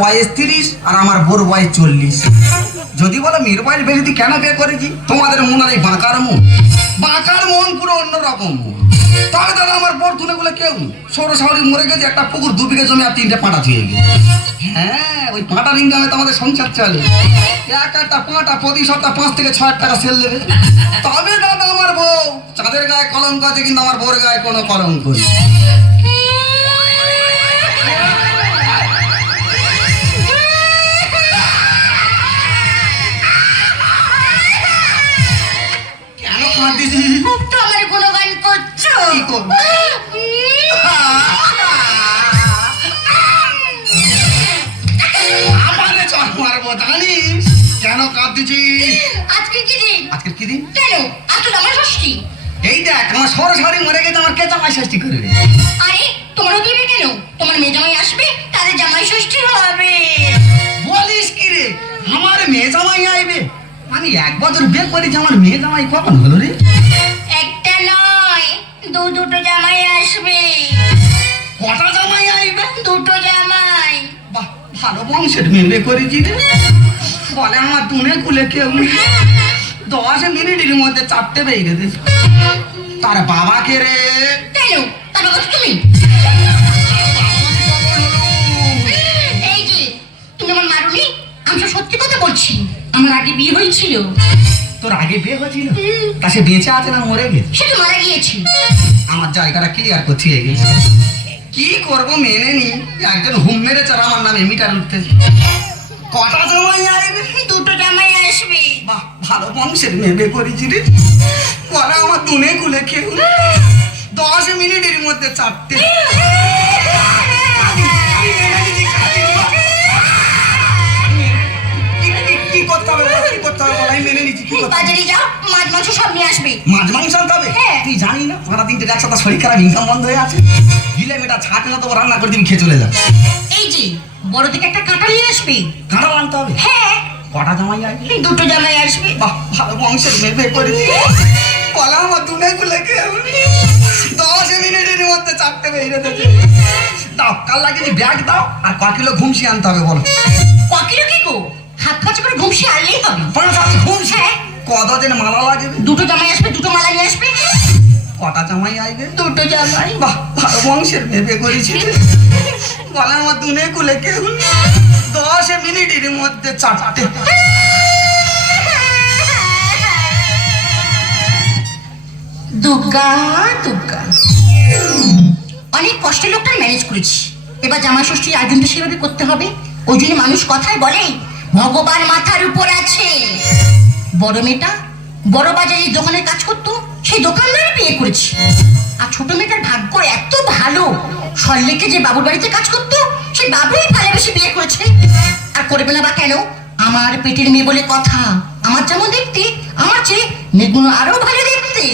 বয়স 30 আর আমার বোর বয়স 40। যদি বলো মিরবাইল বেরিদি কেন বিয়ে করেছি, তোমাদের মন আর এই বাঁকার মন পুরো অন্যরকম। তবে দাদা আমার বোর তুলে বলে কেউ সৌর শাহরি মরে গেছে, একটা পুকুর 2 বিঘে জমি আর 3টে পাঁটা ছুঁয়ে গেছে। হ্যাঁ, ওই পাঁটার ইনকামে তো আমাদের সংসার চলে। একটা পাঁটা প্রতি সপ্তাহ 5 থেকে 6 টাকা সেল দেবে। তবে দাদা আমার বউ, চাঁদের গায়ে কলঙ্ক আছে কিন্তু আমার বউর গায়ে কোনো কলঙ্ক নেই। কেন কাঁদিস? খুব তো আমার গুণগান করছো। কি করবো? মারবো জানিস কেন কাঁদছি? আজকে কি দিন? আজকে কি দিন? কেন? আজ তো জামাই ষষ্ঠী। এই দেখ আমার সরাসরি মরে গেছে, আমার কে জামাই ষষ্ঠী করবে? আরে তোমার দিবে কেন? তোমার মেয়ে জামাই আসবে, তাদের জামাই ষষ্ঠী হবে। বলিস কি রে, আমার মেয়ে জামাই আইবে? আমি 1 বছর বিয়ে করেছি, আমার মেয়ে জামাই কখন হলো রে? একটা নয়, দুটো জামাই আসবে। কটা জামাই আইবে? দুটো জামাই। বাহ, ভালো বংশের মেয়ে করেছি রে। বলে আমার দুনে কুলে কেউ নেই। 10 মিনিটের মধ্যে 4টে বেরিয়ে দিস। তার বাবাকে রে। কেন? তার বাবা তো তুমি। এই যে তুমি আমার মারুনি, আমি তো সত্যি কথা বলছি। আমার আগে বিয়ে হয়েছিল। তোর আগে বিয়ে হয়েছিল? তা সে বেঁচে আছে না মরে গেছে? সে তো মারা গিয়েছে। আমার জায়গাটা ক্লিয়ার করছি গেছে। কি করবো মেনে নি, একজন হুম মেরেছে আর আমার নামে মিটার উঠতেছে। কটা জামাই আইবে? দুটো জামাই আসবে। বাহ, ভালো বংশের মেয়ে করেছি রে। বলে আমার দুনে কুলে কেউ নেই। 10 মিনিটের মধ্যে 4টে। কি করতে হবে বল, কি করতে হবে বল, আমি মেনে নিচ্ছি। কি করতে হবে? বাজারে যাও, মাছ মাংস সব নিয়ে আসবে। মাছ মাংস আনতে হবে? হ্যাঁ। তুই জানি না সারা 3টে একসাথে শরীর খারাপ, ইনকাম বন্ধ হয়ে আছে। গিলে মেটা ছাটে না তো রান্না করে দিবি, খেয়ে চলে যা। এই যে বড় থেকে একটা কাঁটা নিয়ে আসবে। কাঁটা আনতে হবে? হ্যাঁ। কটা জামাই আইবে? দুটো জামাই আসবে। বাহ, ভালো বংশের মেয়ে করেছি। বলা আমার দুনে গুলে কেউ নেই। 10 মিনিটের মধ্যে 4টে বেরিয়ে দিয়েছে। দাও, কাল লাগিয়ে ব্যাগ দাও আর ক কিলো ঘুমসি আনতে হবে বলো। ককিলো কি গো? হাত খরচ করে ঘুমসি আনলেই হবে। 5 ঘুমসি? হ্যাঁ। কদিন মালা লাগবে? দুটো জামাই আসবে, দুটো মালা নিয়ে আসবে। কটা জামাই আইবে? দুটো জামাই। বাহ, ভালো বংশের মেয়ে করেছি। বলে আমার দুনে কুলে কেউ নেই। 10 মিনিটের মধ্যে 4টে। দুর্গা দুর্গা, অনেক কষ্টে লোকটা ম্যানেজ করেছি। এবার জামাই ষষ্ঠীর আয়োজনটা সেভাবে করতে হবে। ওই জন্য মানুষ কথায় বলে ভগবান মাথার উপর আছে। বড় মেয়েটা বড় বাজারে দোকানে কাজ করতো, সেই দোকানদারে বিয়ে করেছি। আর ছোট মেয়েটার ভাগ্য এত ভালো, সল্লেকে যে বাবুর বাড়িতে কাজ করতো সেই বাবুই ভালোবেসে বিয়ে করেছে। আর করবে না বা কেন? আমার পেটের মেয়ে বলে কথা। আমার যেমন দেখতে, আমার চেয়ে মেয়েগুলো আরো ভালো দেখতে।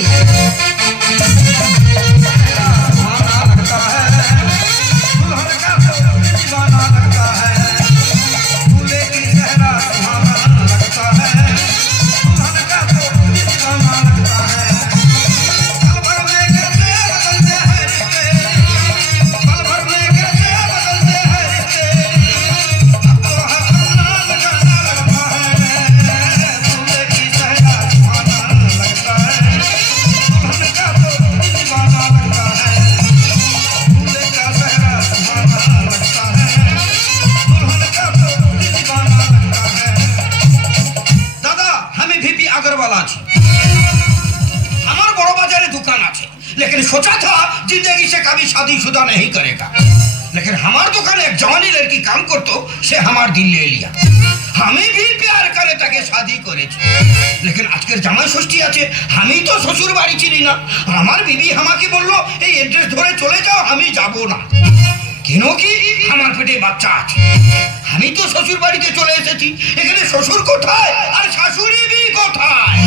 लेकिन सोचा था जिंदगी से कभी शादीशुदा नहीं करेगा, लेकिन हमारे दुकान एक जवानी लड़की काम करतो, से हमार दिल ले लिया। हमें भी प्यार करे ताके शादी करेছি, लेकिन আজকের জামাই ষষ্ঠী আছে, আমি তো শ্বশুর বাড়ি চিনি না। আমার বিবি আমাকে বললো এই এড্রেস ধরে চলে যাও, আমি যাব না। কেন কি আমার পেটে বাচ্চা আছে। আমি তো শ্বশুর বাড়িতে চলে এসেছি, এখানে শ্বশুর কোথায় আর শাশুড়ি বি কোথায়?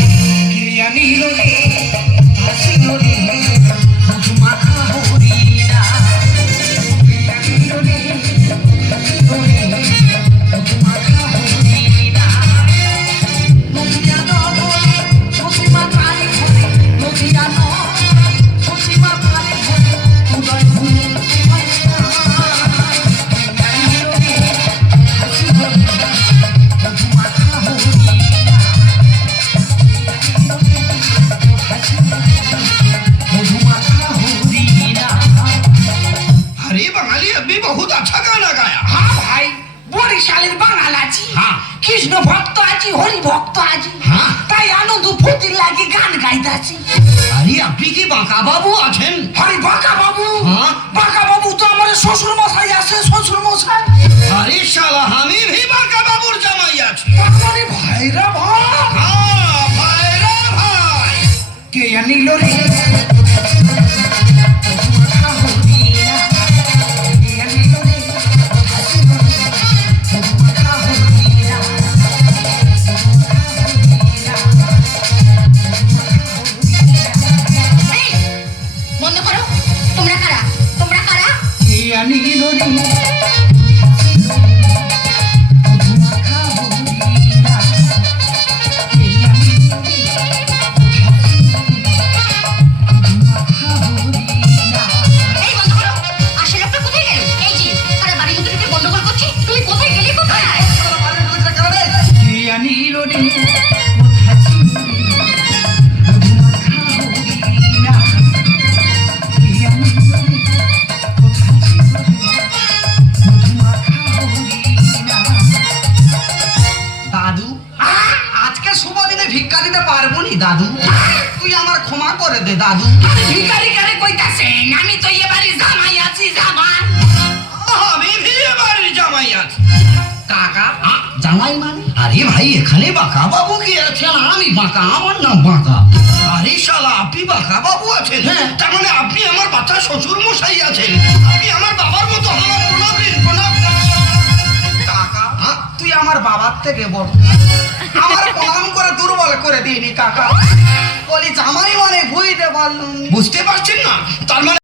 बहुत अच्छा गाना गाया। হ্যাঁ ভাই, বরিশালের বাঙাল আছি, হ্যাঁ। কৃষ্ণ ভক্ত আছি, হরি ভক্ত আছি, হ্যাঁ। তাই আনন্দ ফুর্তির লাগি গান গাইতেছি। আরে আপনি কি বাঁকা বাবু আছেন? হরি বাঁকা বাবু, হ্যাঁ। বাঁকা বাবু তো আমার শ্বশুর মশাই আছে, শ্বশুর মশাই। আরে শালা আমি ভি বাঁকা বাবুর জামাই আছি। তার মানে ভাইরা ভাই, হ্যাঁ ভাইরা ভাই। কে আনিল রে এই, বন্ধ করো। তোমরা কারা? তোমরা কারা? কে আনিল রে এই বন্ধ করো। আসলে লোকটা কোথায় গেল? এই যে তারা বাড়ির মধ্যে ঢুকে গন্ডগোল করছে, তুমি কোথায় গেলে? কোথায়? কে আনিল রে দাদু, আজকে শুভ দিনে ভিক্ষা দিতে পারবো নি দাদু, তুই আমার ক্ষমা করে দে দাদু। ভিখারি কারে কইতাছেন? আমি তো এবারে জামাই আছি, জামাই। আমি ভি এবারে জামাই আছি। কাকা, জামাই মানে? আরে ভাই, এখানে বাঁকা বাবু কি আছেন? আমি বাঁকা, আমার নাম বাঁকা। আরে শালা আপনি বাঁকা বাবু আছেন? হ্যাঁ। তার মানে আপনি আমার বাচ্চা শ্বশুর মশাই আছেন। আপনি আমার বাবার মতো আমার প্রণাম দিন, প্রণাম। কাকা, তুই আমার বাবার থেকে বড়, আমার প্রণাম করে দুর্বল করে দিইনি কাকা। বলি জামাই মানে বুঝতে পারলুম। বুঝতে পারছেন না? তার মানে